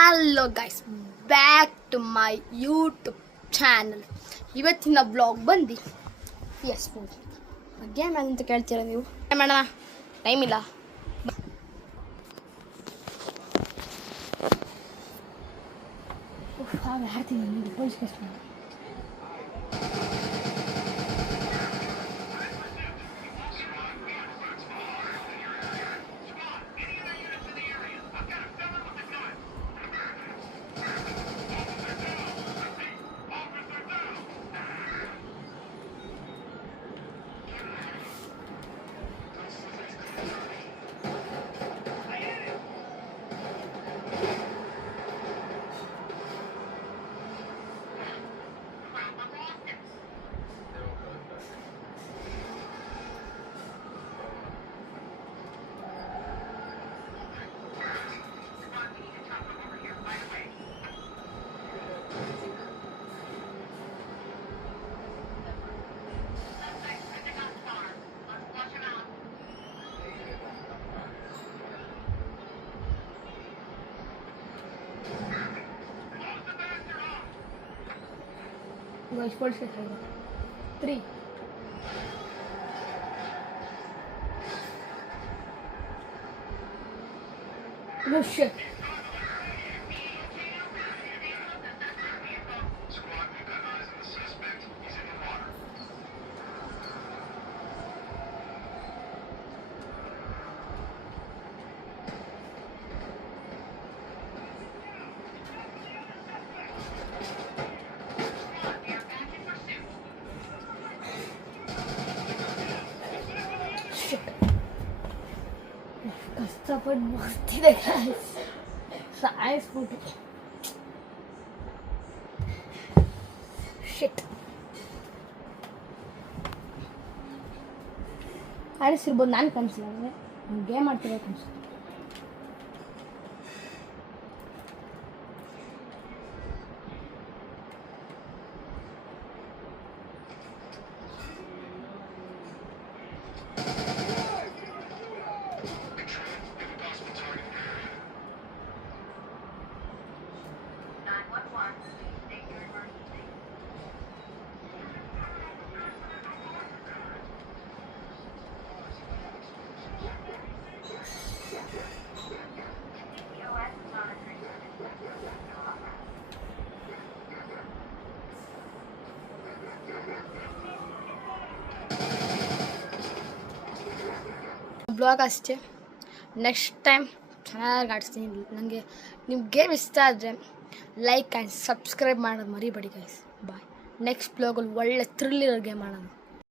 Hello guys, back to my YouTube channel. ಇವತ್ತಿನ blog ಬಂದು ಎಸ್ ಬೋದು ಗೇಮ್ ಅಂತ ಕೇಳ್ತೀರ ನೀವು. ಮಾಡೋಣ, ಟೈಮ್ ಇಲ್ಲ. ಆಡ್ತೀನಿ ಪೊಲೀಸ್ ಕೇಸ್ ಮಾಡಿ. Guys, police case ಆಗಿದೆ. 3 Oh shit. ಕಷ್ಟಪಟ್ಟು ಮಾಡ್ತಿದೆ ಗೈಸ್, ಸಾಯಿಸ್ಬಿಟ್ಟು ಶಿಟ್. ಆಡಿಸಿರ್ಬೋದು, ನಾನು ಕನಸಿಲ್ಲ, ನನಗೆ ಗೇಮ್ ಆಡ್ತಿರೋ ಕನಸು. ಬ್ಲಾಗ್ ಅಷ್ಟೇ, ನೆಕ್ಸ್ಟ್ ಟೈಮ್ ಚೆನ್ನಾಗಿ ಆಡಿಸ್ತೀನಿ. ನನಗೆ ನಿಮ್ಮ ಗೇಮ್ ಇಷ್ಟ ಆದರೆ ಲೈಕ್ ಆ್ಯಂಡ್ ಸಬ್ಸ್ಕ್ರೈಬ್ ಮಾಡೋದು ಮರಿಬೇಡಿ ಗೈಸ್. ಬಾಯ್. ನೆಕ್ಸ್ಟ್ ಬ್ಲಾಗಲ್ಲಿ ಒಳ್ಳೆ ಥ್ರಿಲ್ ಇರೋ ಗೇಮ್ ಮಾಡೋಣ.